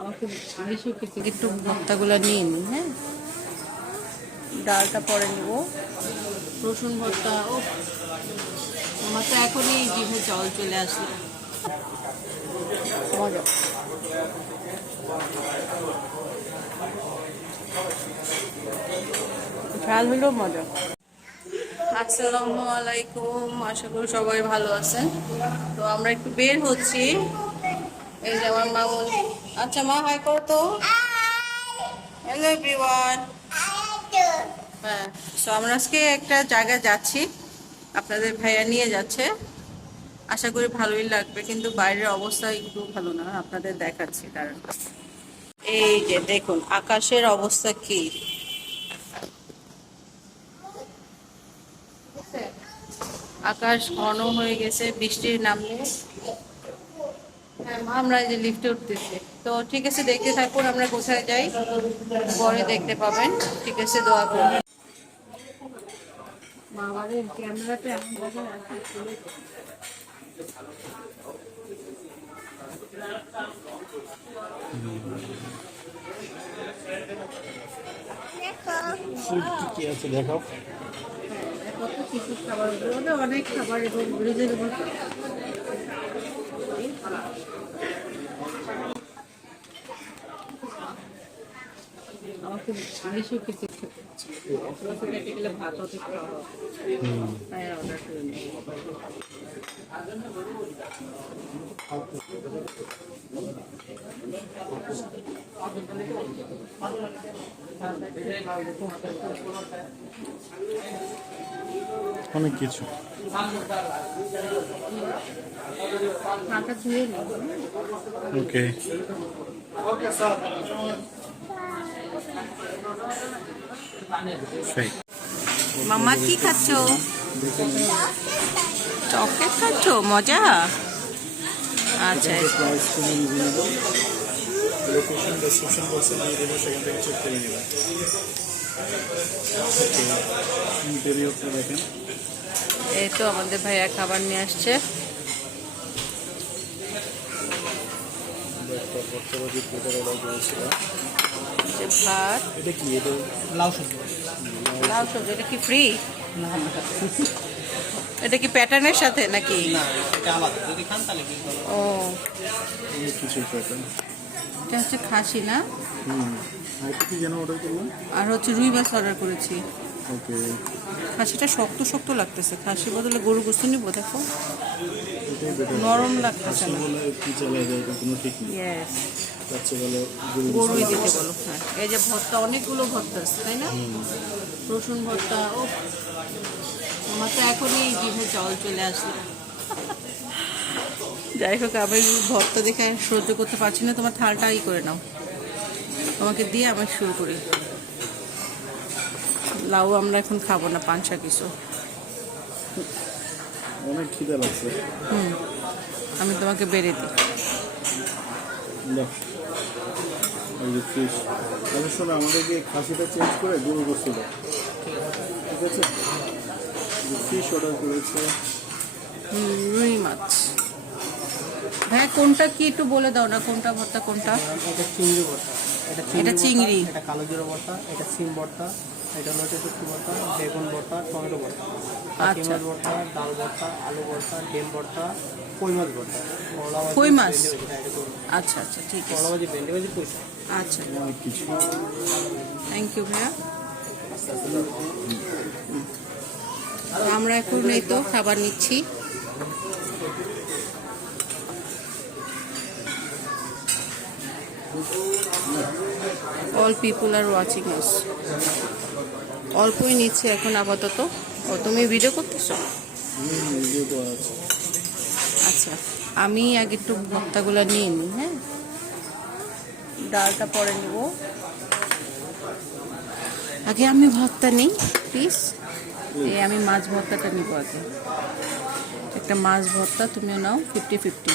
আমাকে বেশি একটু ভর্তাগুলো নিয়ে নিই। হ্যাঁ, ডালটা পরে নেব। রসুন ভর্তা, ও আমার তো এখনই জিভে জল চলে আসলো। মজা। ঝাল হলেও মজা। আসসালামু আলাইকুম, আশা করি সবাই ভালো আছেন। তো আমরা একটু বের হচ্ছি। এই যে আমার মামুন। আচ্ছা মা, হাই করো তো। Hello everyone. হ্যাঁ, সো আমরা আজকে একটা জায়গায় যাচ্ছি, আপনাদের ভাইয়া নিয়ে যাচ্ছে। আশা করি ভালোই লাগবে, কিন্তু বাইরের অবস্থা একটু ভালো না, আপনাদের দেখাচ্ছি কারণ এই যে দেখুন আকাশের অবস্থা কি। আকাশ ঘন হয়ে গেছে, বৃষ্টির নামে। হ্যাঁ মা, আমরা এই যে লিফটে উঠতেছি। তো ঠিক আছে, দেখতে থাকুন আমরা কোথায় যাই, পরে দেখতে পাবেন। ঠিক আছে, দোয়া করুন। বাবারে, ক্যামেরাতে এমন জায়গায় আছে। কি আছে দেখাও। কত কিছু খাবার, অনেক খাবার এবং রিজনেবল। আমাকে বেশি খেতে খেতে গেলে ভাত অত খাওয়া হবে, তাই অর্ডার করে নিই। অনেক কিছু। মাথা ধুয়ে নিই। ওকে। মামা কি খাচ্ছ? চকলেট খাচ্ছ? মজা। আচ্ছা, লোকেশন ডেসক্রিপশন বক্সে দিয়ে দেবো, সেখান থেকে চেক করে নেবেন। দেখেন, এই তো আমাদের ভাইয়া খাবার নিয়ে আসছে। ভাত, এটা কি? এটা লাউ সবজি। লাউ সবজি। এটা কি ফ্রি? এটা কি প্যাটার্নের সাথে নাকি? এটা আলাদা, যদি খান তাহলে ও, কিছু প্যাটার্ন। এটা হচ্ছে খাসি না? আর কি যেন অর্ডার করলাম? আর হচ্ছে রুই মাছ অর্ডার করেছি। ওকে। খাসিটা শক্ত শক্ত লাগতেছে, খাসির বদলে গরু গোস্ত নিব। দেখো নরম লাগতেছে না। কি চালা যায়, এটা কোনো ঠিক নেই। ইয়েস, বাচ্চা বলে গরুই দিতে বলো। হ্যাঁ, এই যে ভর্তা, অনেকগুলো ভর্তা আছে তাই না? রসুন ভর্তা, ও আমার তো এখনই জিভে জল চলে আসলো। যাই হোক, আমি ভর্তা দেখে সহ্য করতে পারছি না। তোমার থালটা ই করে নাও, তোমাকে দিয়ে আমি শুরু করি। লাউ আমরা এখন খাবো না, পাঁচশা কিছু। অনেক খিদে লাগছে। আমি তোমাকে বেড়ে দিই। এই যে ফিশ। তাহলে শোনো, আমাদেরকে খাসিটা চেঞ্জ করে গরু গোস্ত দাও, ঠিক আছে? ফিশ অর্ডার করেছে। রুই মাছ। হ্যাঁ, কোনটা কি একটু বলে দাও না, কোনটা ভর্তা কোনটা? এটা চিংড়ি ভর্তা, এটা চিংড়ি। এটা কালো জিরা ভর্তা, এটা সিম ভর্তা, এটা হচ্ছে শুটকি ভর্তা, বেগুন ভর্তা, টমেটো ভর্তা, কাঁচি আচ্ছা। মাছ ভর্তা, ডাল ভর্তা, আলু ভর্তা, ডিম ভর্তা, কই মাছ ভর্তা, করলা ভাজি, কই মাছ? ভেন্ডি ভাজি, এটা করুন। আচ্ছা আচ্ছা, ঠিক করলা আছে। ভাজি, ভেন্ডি ভাজি, পুঁই শাক। আচ্ছা, অনেক কিছু। থ্যাংক ইউ ভাইয়া। আমরা এখন এই তো খাবার নিচ্ছি। অল পিপুল আর ওয়াচিং আস। অল্পই নিচ্ছে এখন আপাতত। ও, তুমি ভিডিও করতেছো? আচ্ছা, আমি আগে একটু ভর্তাগুলো নিয়ে নিই। হ্যাঁ, ডালটা পরে নেব। আগে আমি ভর্তা নিই প্লিজ। এই আমি মাছ ভর্তাটা নিব আগে। একটা মাছ ভর্তা তুমিও নাও, 50-50।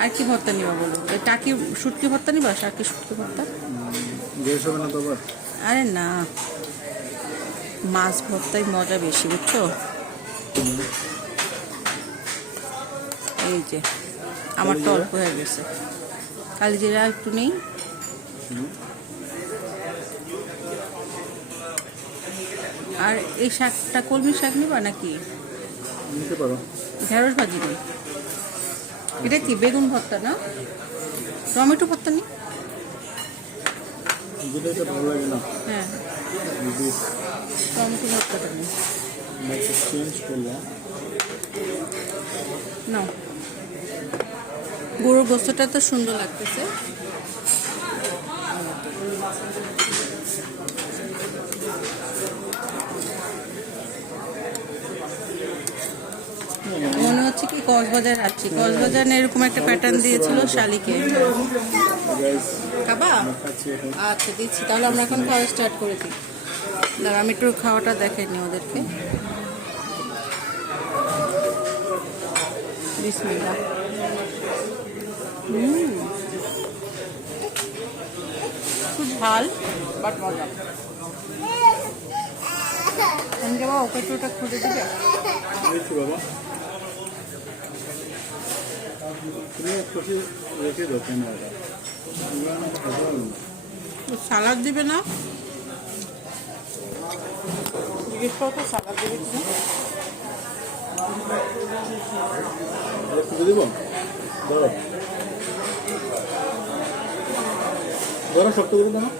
আর কি ভর্তা নিবা বলো? টাকি শুটকি ভর্তা নিবা? টাকি শুটকি ভর্তা? আরে না, মাছ ভর্তাই মজা বেশি, বুঝছো? এই যে আমারটা অল্প হয়ে গেছে, কালিজিরা একটু নেই। আর এই শাকটা কলমি শাক নেবা নাকি নিতে পারো। ঢেঁড়স ভাজি নেই? এটা কি বেগুন ভর্তা না টমেটো ভর্তা নেই? যেটা এটা ভালো লাগে না, হ্যাঁ যদি টমেটো ভর্তাটা নেই চেঞ্জ করলাম। না। গরুর গোস্তটা তো সুন্দর লাগতেছে। মনে হচ্ছে কি কক্সবাজার আছি। কক্সবাজার এরকম একটা প্যাটার্ন দিয়েছিল শালিকে। গাইস খাবা? খাচ্ছি এখন। আচ্ছা দিচ্ছি, তাহলে আমরা এখন খাওয়া স্টার্ট করে দিই। দাঁড়া আমি একটু খাওয়াটা দেখাইনি ওদেরকে। বিসমিল্লাহ। খুব ঝাল বাট মজা। আমি যাবো ওকে একটু ওটা খুঁজে দিবে। দিচ্ছি বাবা, তুমি খুশি রেখে দাও ক্যামেরাটা। আমরা না খেতে পারবো না। সালাদ দিবে না? জিজ্ঞেস করো তো সালাদ দিবে কিনা। আরে খুঁজে দিব, ধরো ধরো, শক্ত করে দাও না।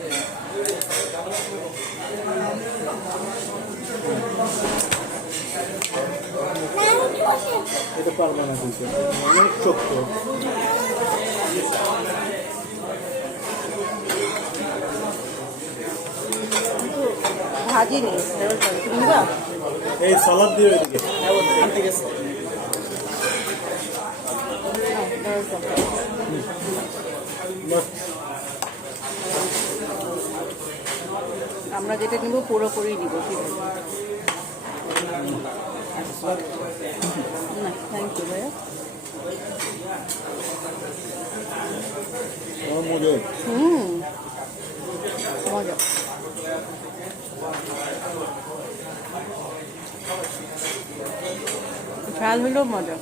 এটা পারবা না কিন্তু অনেক শক্ত। ভাজি নেই কিনবা? এই সালাদ দিয়ে এদিকে ঠিক আছে। বাস, আমরা যেটা নিব পুরোপুরি নিব, ঠিক আছে? না থ্যাংক ইউ ভাইয়া। আমার মজা। মজা। ঝাল হলেও মজা।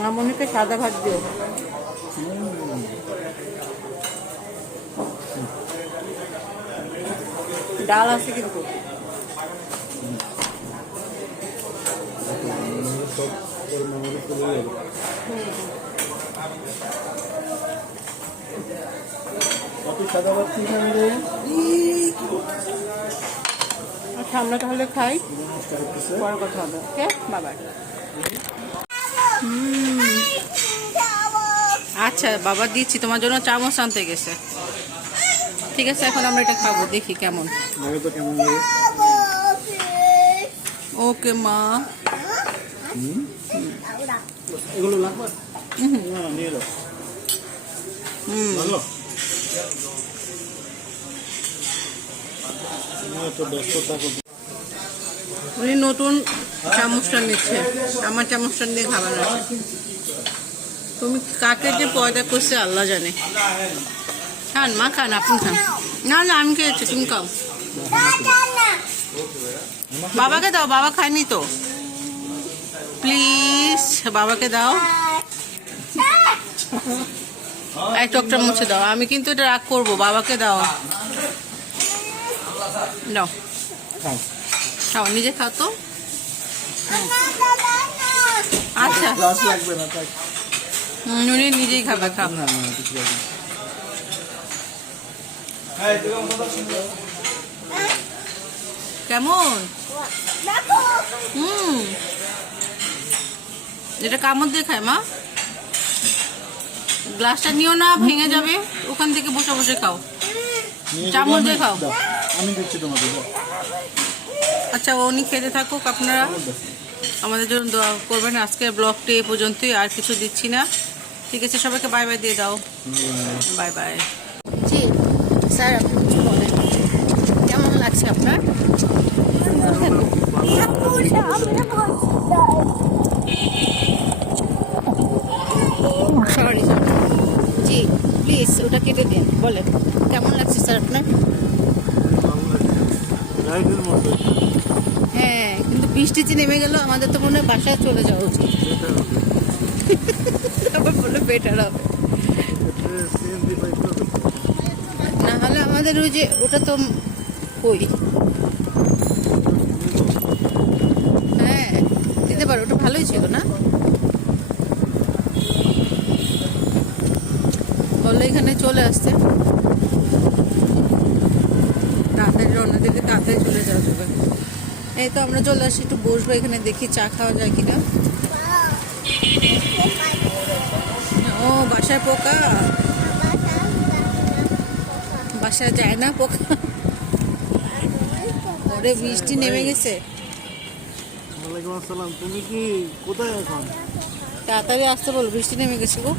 মামনিকে সাদা ভাত দিও। ডাল আছে কিন্তু। সব ওর মামাকে চলে যাবে। আপনি সাদা ভাত কি খাবেন রে? আচ্ছা আমরা তাহলে খাই, নমস্কার করতেছে। পরে কথা হবে। ওকে বাবা। আচ্ছা বাবা দিচ্ছি, তোমার জন্য চামচ আনতে গেছে। ঠিক আছে এখন আমরা এটা খাবো, দেখি কেমন। আগে তো কেমন লাগে। ওকে মা। এগুলো লাগবে না, নিয়ে যাও। ভালো তো ব্যস্ততা করতে। উনি নতুন চামচটা নিচ্ছে, আমার চামচটা দিয়ে খাবার না। তুমি কাকে যে পয়দা করছে আল্লাহ জানে। খান মা খান, আপনি খান। না না আমি খেয়েছি, তুমি খাও। বাবাকে দাও, বাবা খায়নি তো। প্লিজ বাবাকে দাও। এই চোখটা মুছে দাও, আমি কিন্তু এটা রাগ করবো। বাবাকে দাও, দাও খাও। খাও, নিজে খাও তো। আচ্ছা গ্লাস লাগবে না তাই। উনি নিজেই খাবে, খাও। না না কিছু লাগবে না। কেমন? এটা কামড় দিয়ে খায় মা। গ্লাসটা নিও না, ভেঙে যাবে। ওখান থেকে বসে বসে খাও, নিয়ে যাবো চামচ আমি? দিয়ে খাও। দাও, আমি দিচ্ছি তোমাকে। দাও। আচ্ছা উনি খেতে থাকুক, আপনারা আমাদের জন্য দোয়া করবেন। আজকে ব্লগটি এ পর্যন্তই, আর কিছু দিচ্ছি না। ঠিক আছে সবাইকে বাই বাই দিয়ে দাও। Bye bye. জি স্যার আপনি কিছু বলেন, কেমন লাগছে আপনার? সরি জি প্লিজ ওটা কেটে দিন। বলেন কেমন লাগছে স্যার আপনার? লাইটের মতো। হ্যাঁ কিন্তু বৃষ্টি যে নেমে গেল, আমাদের তো মনে হয় বাসায় চলে যাওয়া উচিত। আবার বলে বেটার হবে, সিএনজি বাইক করবে। না হলে আমাদের ওই যে ওটা তো কই, হ্যাঁ দিতে পারো, ওটা ভালোই ছিল না? বললো এখানে চলে আসতে, তাড়াতাড়ি রওনা দিলে তাড়াতাড়ি চলে যাওয়া যাবে। এই তো আমরা চলে আসি, একটু বসবো এখানে, দেখি চা খাওয়া যায় কিনা। ও বাসায় পোকা, বাসায় যায় না পোকা। ওরে বৃষ্টি নেমে গেছে, ওয়ালাইকুম আসসালাম। তুমি কি কোথায় এখন? তাড়াতাড়ি আসতে বলো, বৃষ্টি নেমে গেছে গো।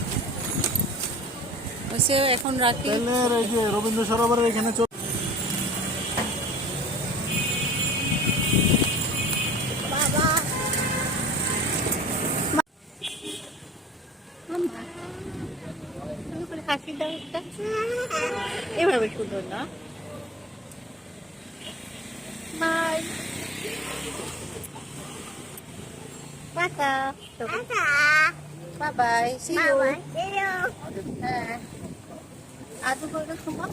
সে এখন রাখি। তাহলে এই যে রবীন্দ্র সরোবরের এখানে চল। হাসি দাও একটা, এভাবে সুন্দর না? Bye tata, bye bye, see you. হ্যাঁ আদু করে তোমার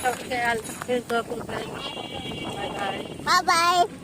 সবকে আল্লাহ হাফেজ, দোয়া করবেন। Bye bye. Bye bye.